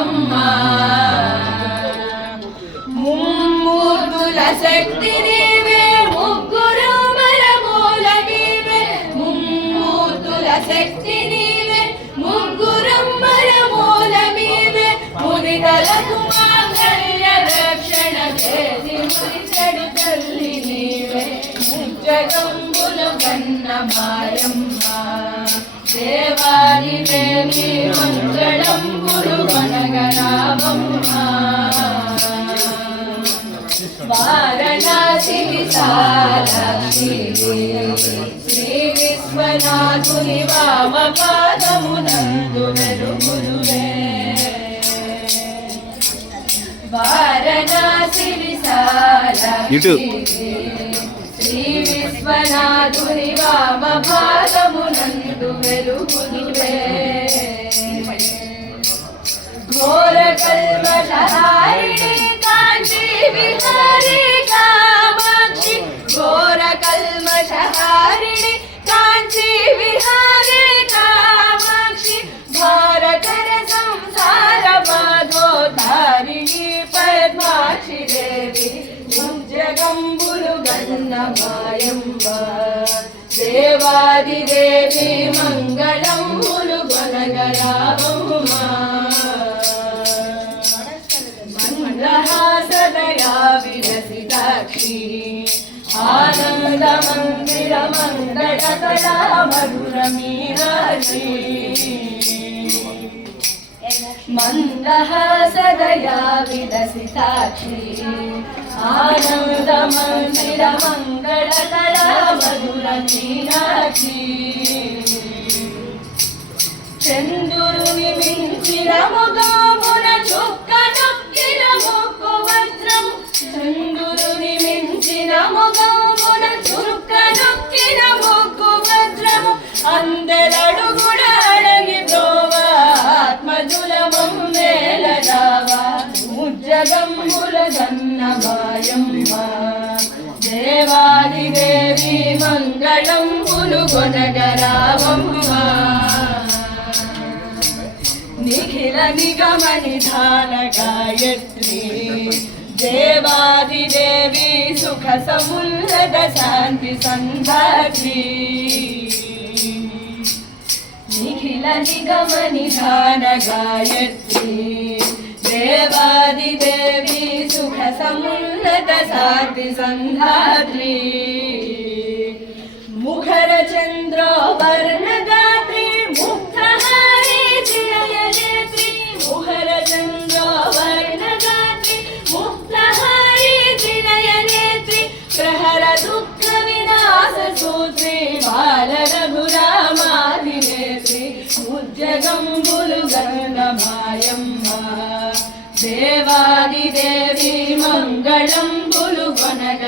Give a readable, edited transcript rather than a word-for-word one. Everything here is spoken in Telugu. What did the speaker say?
గణగరావమ్మ ముమ్మూర్తుల శక్తి నీవే ముగ్గురు మరమూల నీవే ముమ్మూర్తుల శక్తి నీవే ముగ్గురు మరమూల నీవే మునిగలకు మాంగళ్య రక్షణ చేసి మురిసెడు తల్లి నీవే ముజ్జగంబులు కన్న మాయమ్మ దేవాది దేవి మంగళంబులు గణగరావమ్మ వారణాసి విశాలాక్షి శ్రీ విశ్వనాథుని వామపాదమునందు వెలుగురువే వారణాసి విశాలాక్షి శ్రీ విశ్వనాథుని వామపాదమునందు వెలుగురువే ఘోర కల్మషహారిణి కాంచీ విహారీ కామాక్షి ఘోర కల్మషహారిణి కాంచీ విహారీ కామాక్షి భారకర సంసార బాధోధారిణి పద్మాక్షి దేవి జగంబులు గన్న మాయమ్మ దేవాది దేవి మంగళంబులు గణగరావమ్మ మందహాసదయా విలసితాక్షి ఆనంద మందిర మంగళ కళా మధుర మీనాక్షి మందహాసదయా విలసితాక్షి ఆనంద మందిర మంగళ కళా మధుర మీనాక్షి చంద్రుని మించిన ముఖమున చుక్క నొక్కిన ముక్కు వజ్రము చంద్రుని మించిన ముఖమున చుక్క నొక్కిన ముక్కు వజ్రము అందరడుగుడ అడగి బ్రోవ ఆత్మజుల మమ్మేల రావా ముజ్జగంబుల గన్న మాయమ్మ దేవాది దేవి మంగళంబులు గొనగరావమ్మ నిఖిల నిగమ నిధాన గాయత్రి దేవాది దేవి సుఖ సముల్లత శాంతి సంధాత్రి నిఖిల నిగమ నిధాన గాయత్రి దేవాది దేవి సుఖ సమున్నత శాంతి సంధాత్రి ముఖర చంద్రో వర్ణగాత్రి ముక్తహారి త్రినయనేత్రి ముఖర చంద్రో వర్ణగాత్రి ముక్తహారి త్రినయనేత్రి ప్రహర దుఃఖ వినాశ సూత్రి బాల రఘురామాదినేత్రి ముజ్జగంబులు గణ మాయమ్మ దేవాది దేవి మంగళంబులు గణగ